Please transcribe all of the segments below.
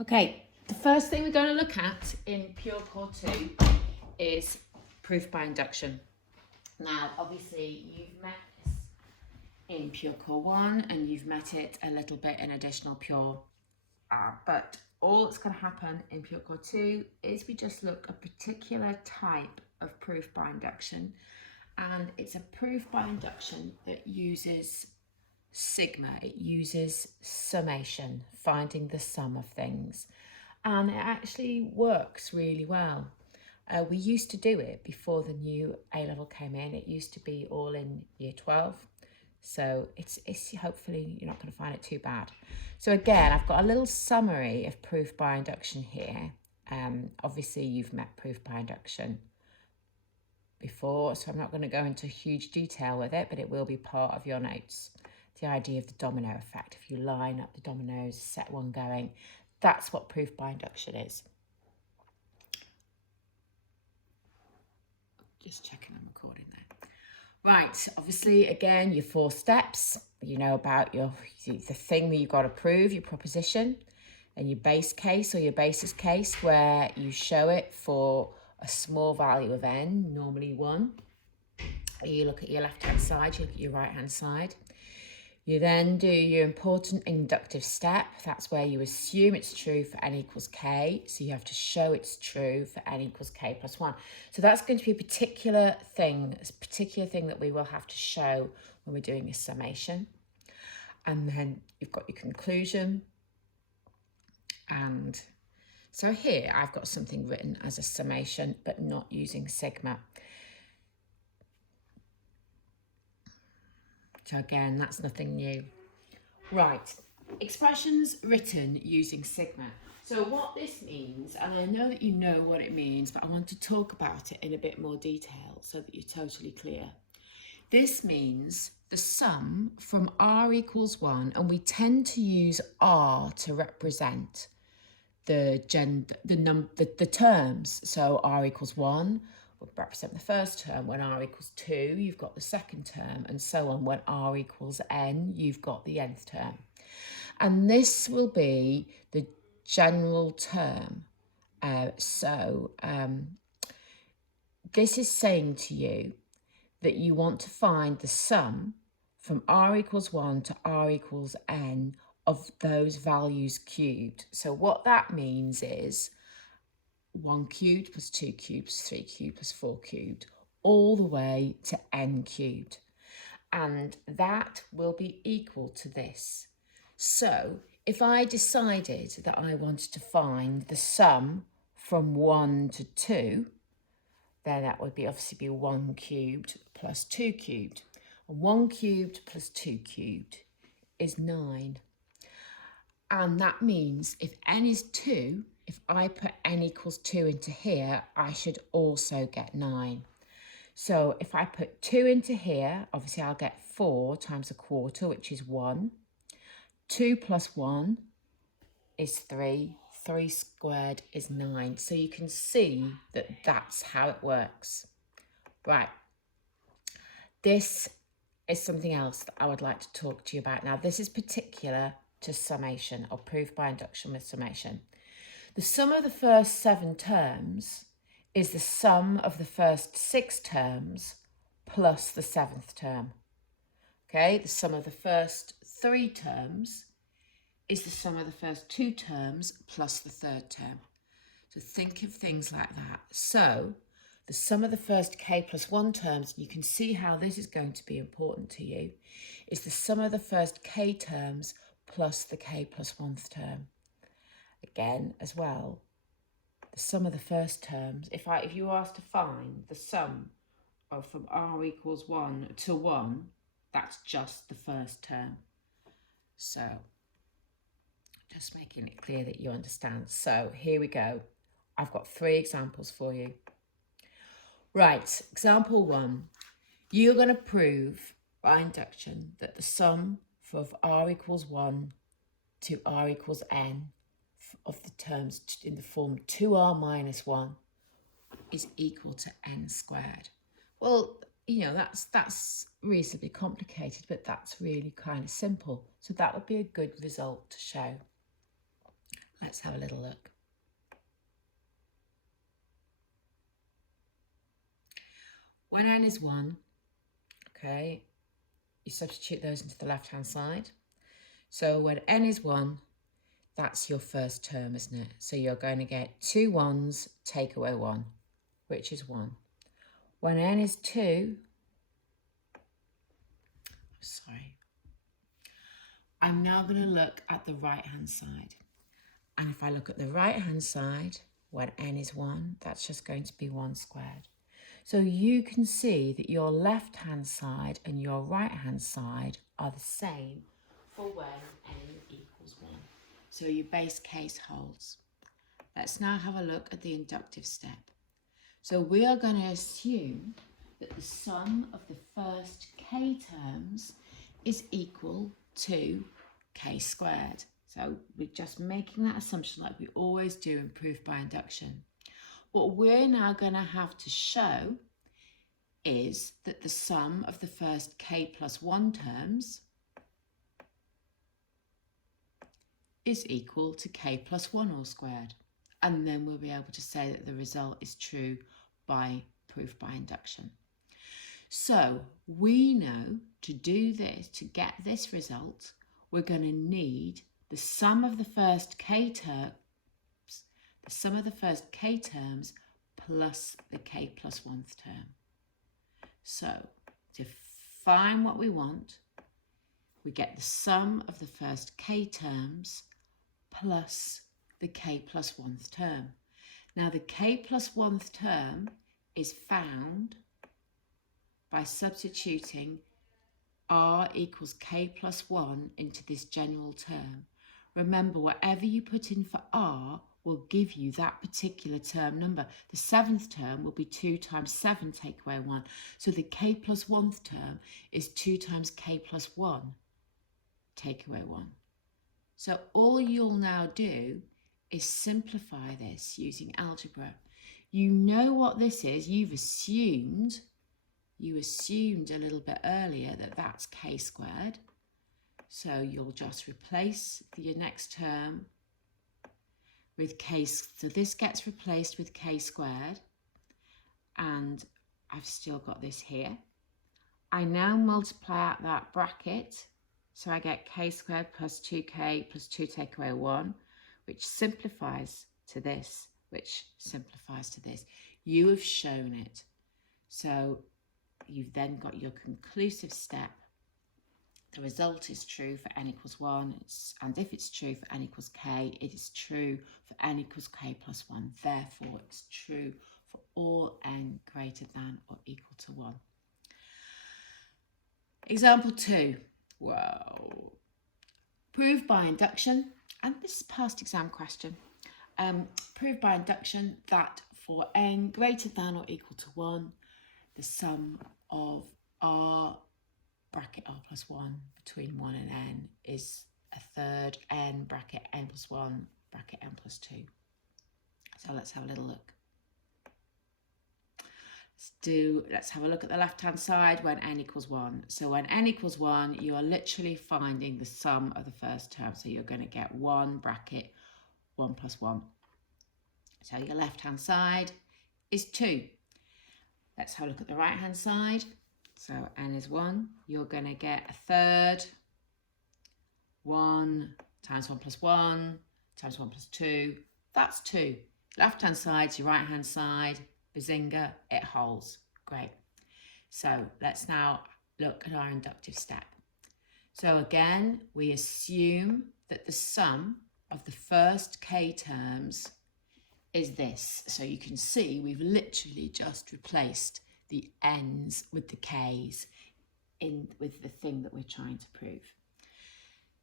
Okay, the first thing we're going to look at in Pure Core 2 is proof by induction. Now, obviously, you've met this in Pure Core 1 and you've met it a little bit in Additional Pure. But all that's going to happen in Pure Core 2 is we just look at a particular type of proof by induction. And it's a proof by induction that uses sigma. It uses summation, finding the sum of things. And it actually works really well. We used to do it before the new A-level came in. It used to be all in year 12. So it's hopefully you're not going to find it too bad. So again, I've got a little summary of proof by induction here. Obviously, you've met proof by induction before, so I'm not going to go into huge detail with it, but it will be part of your notes. The idea of the domino effect. If you line up the dominoes, set one going, that's what proof by induction is. Just checking I'm recording there. Right, obviously, again, your 4 steps. You know about the thing that you've got to prove, your proposition, and your base case or your basis case, where you show it for a small value of n, normally 1. You look at your left-hand side, you look at your right-hand side. You then do your important inductive step. That's where you assume it's true for n equals k. So you have to show it's true for n equals k plus 1. So that's going to be a particular thing that we will have to show when we're doing a summation. And then you've got your conclusion. And so here I've got something written as a summation, but not using sigma. So again, that's nothing new. Right, expressions written using sigma. So what this means, and I know that you know what it means, but I want to talk about it in a bit more detail so that you're totally clear. This means the sum from r equals 1, and we tend to use r to represent the terms. So r equals 1 will represent the first term. When r equals 2, you've got the second term, and so on. When r equals n, you've got the nth term. And this will be the general term. This is saying to you that you want to find the sum from r equals 1 to r equals n of those values cubed. So what that means is 1 cubed plus 2 cubed plus 3 cubed plus 4 cubed, all the way to n cubed. And that will be equal to this. So if I decided that I wanted to find the sum from 1 to 2, then that would be obviously be 1 cubed plus 2 cubed. And 1 cubed plus 2 cubed is 9. And that means if n is 2, if I put n equals 2 into here, I should also get 9. So if I put 2 into here, obviously I'll get 4 times a quarter, which is 1. 2 plus 1 is 3. 3 squared is 9. So you can see that that's how it works. Right. This is something else that I would like to talk to you about. Now, this is particular to summation, or proof by induction with summation. The sum of the first 7 terms is the sum of the first 6 terms plus the 7th term. Okay, the sum of the first 3 terms is the sum of the first 2 terms plus the 3rd term. So think of things like that. So the sum of the first k plus 1 terms, and you can see how this is going to be important to you, is the sum of the first k terms plus the k plus 1th term. Again, as well, the sum of the first terms, if you were asked to find the sum of from r equals 1 to 1, that's just the first term. So just making it clear that you understand. So here we go. I've got 3 examples for you. Right, example 1. You're going to prove by induction that the sum of r equals 1 to r equals n of the terms in the form 2r minus 1 is equal to n squared. Well, you know, that's reasonably complicated, but that's really kind of simple. So that would be a good result to show. let's have a little look. When n is 1, okay, you substitute those into the left-hand side. So when n is 1, that's your first term, isn't it? So you're going to get 2 1s, take away 1, which is 1. When n is 2, sorry, I'm now going to look at the right-hand side. And if I look at the right-hand side, when n is 1, that's just going to be 1 squared. So you can see that your left-hand side and your right-hand side are the same for when n equals 1. So your base case holds. Let's now have a look at the inductive step. So we are going to assume that the sum of the first k terms is equal to k squared. So we're just making that assumption like we always do in proof by induction. What we're now going to have to show is that the sum of the first k plus 1 terms is equal to k plus 1 all squared. And then we'll be able to say that the result is true by proof by induction. So we know to do this, to get this result, we're going to need the sum of the first k terms, plus the k plus 1th term. So to find what we want, we get the sum of the first k terms plus the k plus 1th term. Now the k plus 1th term is found by substituting r equals k plus 1 into this general term. Remember, whatever you put in for r will give you that particular term number. The 7th term will be 2 times 7 take away 1. So the k plus 1th term is 2 times k plus 1 take away 1. So all you'll now do is simplify this using algebra. You know what this is. You assumed a little bit earlier that that's k squared. So you'll just replace your next term with k. So this gets replaced with k squared. And I've still got this here. I now multiply out that bracket. So I get k squared plus 2k plus 2 take away 1, which simplifies to this, You have shown it. So you've then got your conclusive step. The result is true for n equals 1, and if it's true for n equals k, it is true for n equals k plus 1. Therefore, it's true for all n greater than or equal to 1. Example 2. Whoa. Prove by induction, and this is a past exam question. Prove by induction that for n greater than or equal to 1, the sum of r bracket r plus 1 between 1 and n is a third n bracket n plus 1 bracket n plus 2. So let's have a little look. Let's have a look at the left-hand side when n equals 1. So when n equals 1, you are literally finding the sum of the first term. So you're going to get 1 bracket 1 plus 1. So your left-hand side is 2. Let's have a look at the right-hand side. So n is 1. You're going to get a third. 1 times 1 plus 1 times 1 plus 2. That's 2. Left-hand side's your right-hand side. Bazinga, it holds. Great. So let's now look at our inductive step. So again, we assume that the sum of the first k terms is this. So you can see we've literally just replaced the n's with the k's with the thing that we're trying to prove.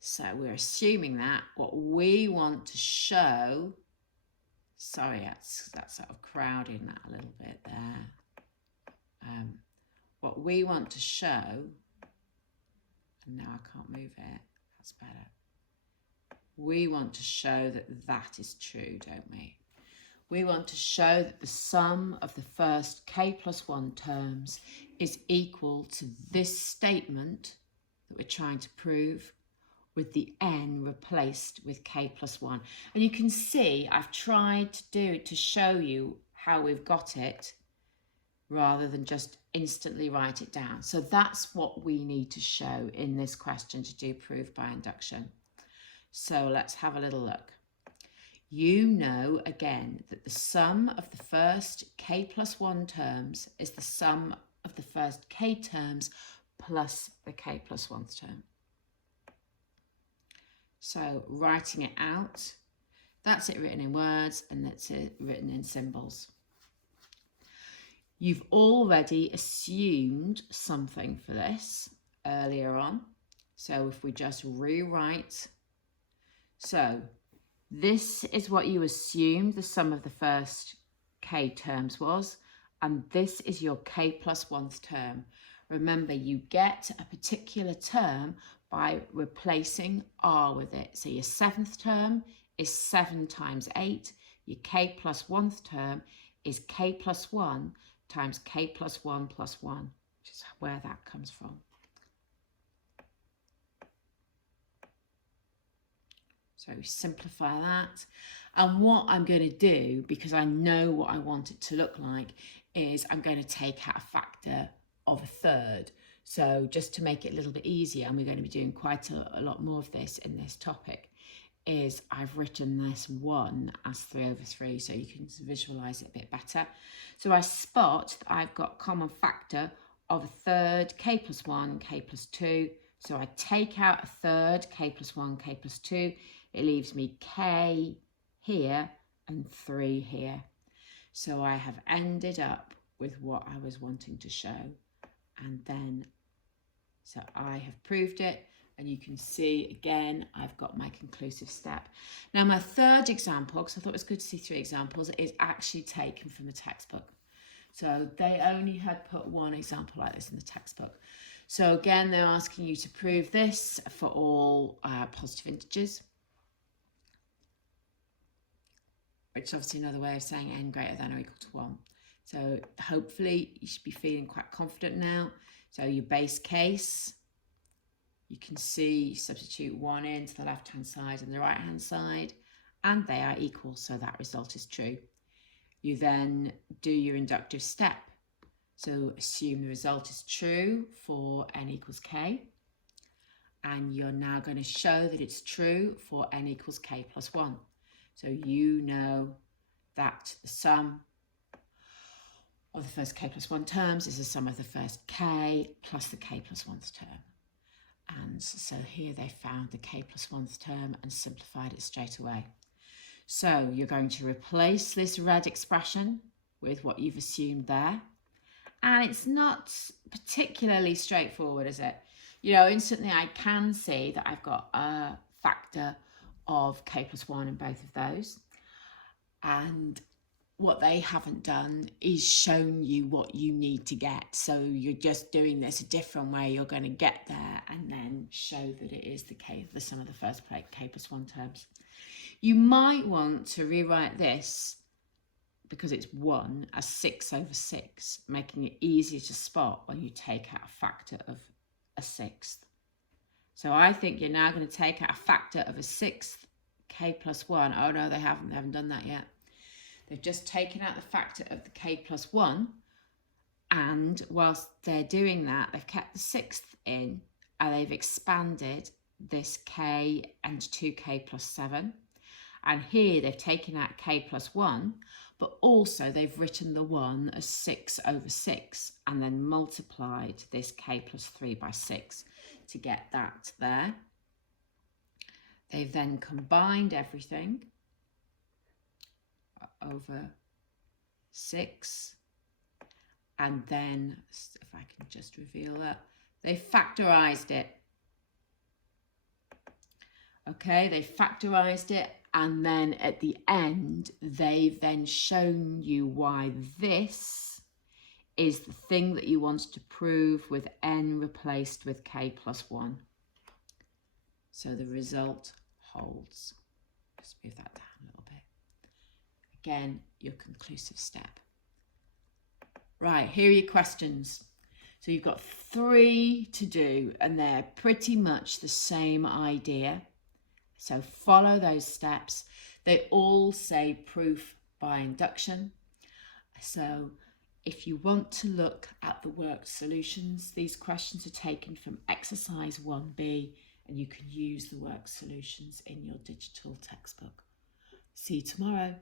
So we're assuming that what we want to show, sorry, that's sort of crowding that a little bit there. What we want to show, and now I can't move it, that's better. We want to show that that is true, don't we? We want to show that the sum of the first k plus 1 terms is equal to this statement that we're trying to prove, with the n replaced with k plus 1. And you can see I've tried to show you how we've got it rather than just instantly write it down. So that's what we need to show in this question to do proof by induction. So let's have a little look. You know, again, that the sum of the first k plus 1 terms is the sum of the first k terms plus the k plus 1th term. So writing it out, that's it written in words and that's it written in symbols. You've already assumed something for this earlier on. So if we just rewrite, so this is what you assumed the sum of the first k terms was, and this is your k plus 1th term. Remember, you get a particular term by replacing r with it. So your 7th term is 7 times 8. Your k plus 1th term is k plus 1 times k plus 1 plus 1, which is where that comes from. So simplify that. And what I'm going to do, because I know what I want it to look like, is I'm going to take out a factor of a third. So just to make it a little bit easier, and we're going to be doing quite a lot more of this in this topic, is I've written this 1 as 3 over 3, so you can visualise it a bit better. So I spot that I've got common factor of a third, k plus 1, k plus 2. So I take out a third, k plus 1, k plus 2. It leaves me k here and 3 here. So I have ended up with what I was wanting to show. And then, so I have proved it. And you can see, again, I've got my conclusive step. Now, my third example, because I thought it was good to see 3 examples, is actually taken from the textbook. So they only had put 1 example like this in the textbook. So again, they're asking you to prove this for all positive integers, which is obviously another way of saying n greater than or equal to 1. So hopefully you should be feeling quite confident now. So your base case, you can see you substitute 1 in to the left-hand side and the right-hand side, and they are equal, so that result is true. You then do your inductive step. So assume the result is true for n equals k, and you're now going to show that it's true for n equals k plus 1. So you know that the sum of the first k plus 1 terms is the sum of the first k plus the k plus 1th term. And so here they found the k plus 1th term and simplified it straight away. So you're going to replace this red expression with what you've assumed there. And it's not particularly straightforward, is it? You know, instantly I can see that I've got a factor of k plus 1 in both of those. And what they haven't done is shown you what you need to get. So you're just doing this a different way. You're going to get there and then show that it is the sum of the first k plus 1 terms. You might want to rewrite this, because it's 1, as 6 over 6, making it easier to spot when you take out a factor of a 6th. So I think you're now going to take out a factor of a 6th k plus 1. Oh no, they haven't done that yet. They've just taken out the factor of the k plus 1, and whilst they're doing that, they've kept the 6th in, and they've expanded this k and 2k plus 7. And here they've taken out k plus 1, but also they've written the 1 as 6 over 6, and then multiplied this k plus 3 by 6 to get that there. They've then combined everything over 6, and then, if I can just reveal that, they factorized it. Okay, they factorized it, and then at the end, they've then shown you why this is the thing that you wanted to prove with n replaced with k plus 1. So the result holds. Just move that down a little bit. Again, your conclusive step. Right, here are your questions. So you've got 3 to do, and they're pretty much the same idea. So follow those steps. They all say proof by induction. So if you want to look at the worked solutions, these questions are taken from exercise 1B, and you can use the worked solutions in your digital textbook. See you tomorrow.